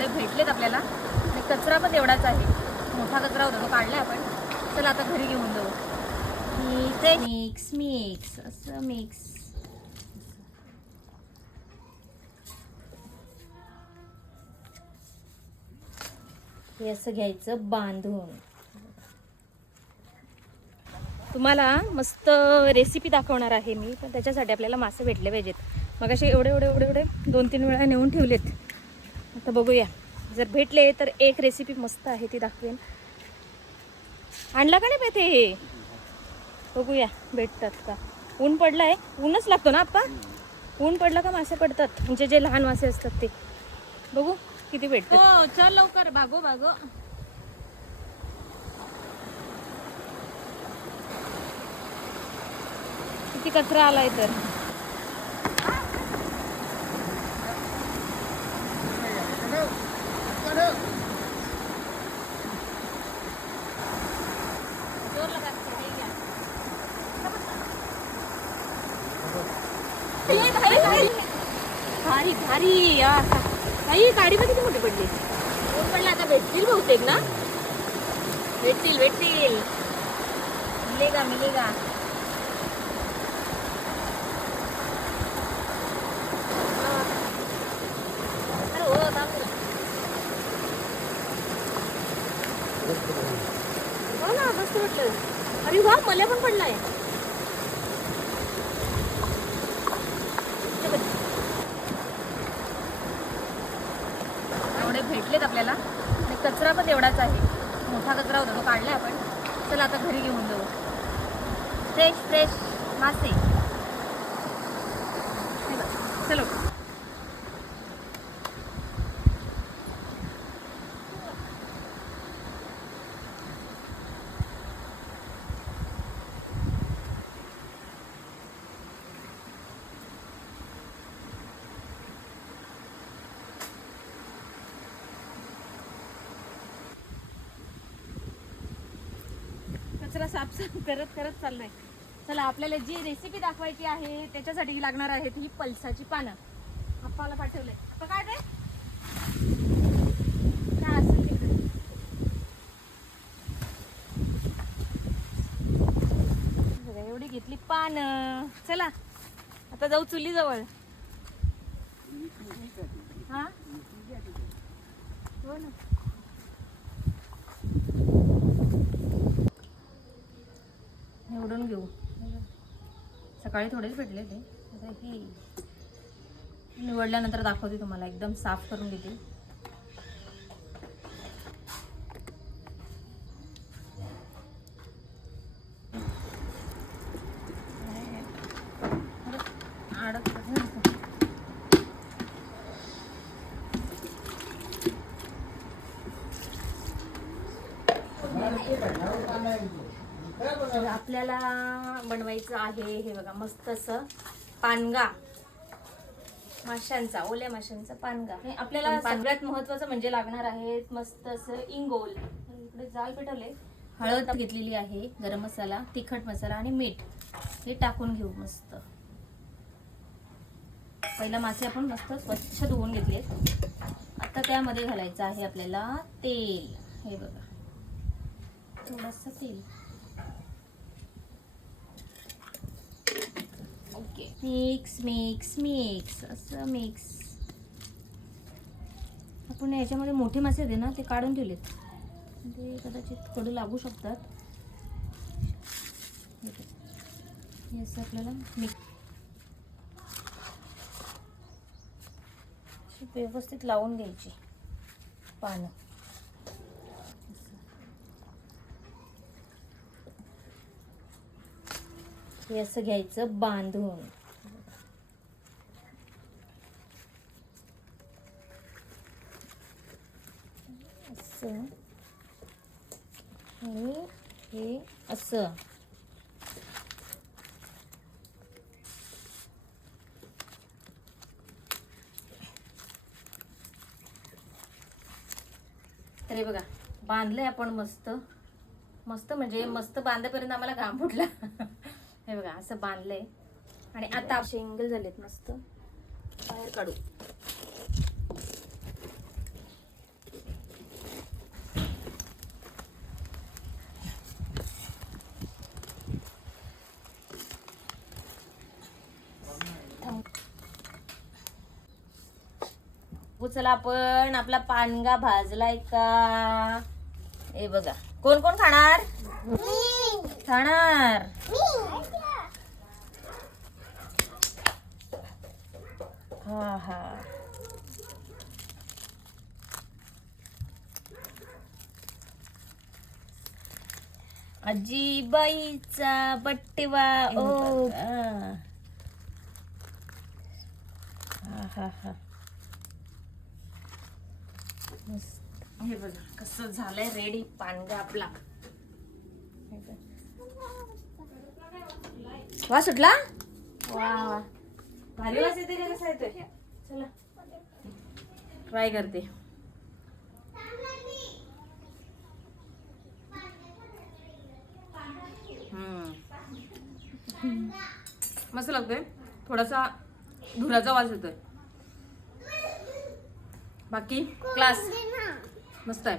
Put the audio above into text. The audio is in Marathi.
एवढे भेटलेत आपल्याला आणि कचरा पण एवढाच आहे. मोठा कचरा होता तो काढला आपण. चला आता घरी घेऊन जाऊ. मिक्स मिक्स असं मिक्स. हे असं घ्यायचं बांधून. तुम्हाला मस्त रेसिपी दाखवणार आहे मी, पण त्याच्यासाठी आपल्याला मासे भेटले पाहिजेत. मग असे एवढे एवढे एवढे एवढे 2-3 वेळा नेऊन ठेवलेत. आता बघूया, जर भेटले तर एक रेसिपी मस्त आहे ती दाखवेन. आणला का नाही माहिती हे, बघूया भेटतात का. ऊन पडलाय, ऊनच लागतो ना आप्पा. ऊन पडलं का मासे पडतात, म्हणजे जे लहान मासे असतात ते. बघू किती भेटतात. हो चल लवकर, भागो भागो. किती कचरा आलाय तर. भारी भारी काही गाडीमध्ये किती मोठी पडली. ऊन पडला, आता भेटतील बहुतेक ना. भेटतील भेटतील. मिलेगा मिलेगा. हो ना, मस्त वाटलं. अरे वा, मला पण पडलाय. एवढे भेटलेत आपल्याला आणि कचरा पण एवढाच आहे. मोठा कचरा होता तो काढलाय आपण. चला आता घरी घेऊन जाऊ. फ्रेश फ्रेश मासे. चलो. कचरा साफसाफ करत करत चाललाय. चला, आपल्याला जी रेसिपी दाखवायची आहे त्याच्यासाठी लागणार आहेत ही पलसाची पानं. आप्पाला पाठवलंय. आता काय ते काय असेल तिकडे. एवढी घेतली पानं. चला आता जाऊ चुली जवळ. हा हो ना. निवडून घेऊ. सकाळी थोडेच भेटले ते. आता ही निवडल्यानंतर दाखवते तुम्हाला. एकदम साफ करून घेते. आपल्याला बनवायचं आहे हे बघा, मस्त असं पानगा माशांचा, ओल्या माशांचा पानगा. आपल्याला सगळ्यात महत्वाचं म्हणजे लागणार आहे मस्त असं इंगोल. इकडे जाल पेटवले. हळद घेतलेली आहे, गरम मसाला, तिखट मसाला आणि मीठ हे टाकून घेऊ मस्त. पहिला मासे आपण मस्त स्वच्छ धुवून घेतले. आता त्यामध्ये घालायचं आहे आपल्याला तेल. हे बघा, थोडंसं तेल. ओके, मिक्स मिक्स मिक्स असं मिक्स. आपण याच्यामध्ये मोठे मासे होते ना ते काढून ठेवलेत, ते कदाचित कडू लागू शकतात. हे असं आपल्याला मिक्स व्यवस्थित लावून घ्यायची पानं. हे असं घ्यायचं बांधून. असं आणि हे असं. तर हे बघा, बांधलंय आपण मस्त. मस्त म्हणजे मस्त बांधेपर्यंत आम्हाला घाम फुटला. हे बघा असं बांधलंय. आणि आता शेंगल झालेत मस्त. बाहेर काढू. चला आपण आपला पानगा भाजलाय का हे बघा. कोण कोण खाणार? खाणार हा हा. आजीबाईचा बट्टेवा ओ हा हा हा. मस्त. हे बघा कसं झालंय रेडी पानगा आपला. वास सुटला वा वा. भारी वास येते का? कसा येतोय? चला ट्राय करते. मस्त लागतोय. थोडासा धुराचा वास येतोय. बाकी क्लास मस्त आहे.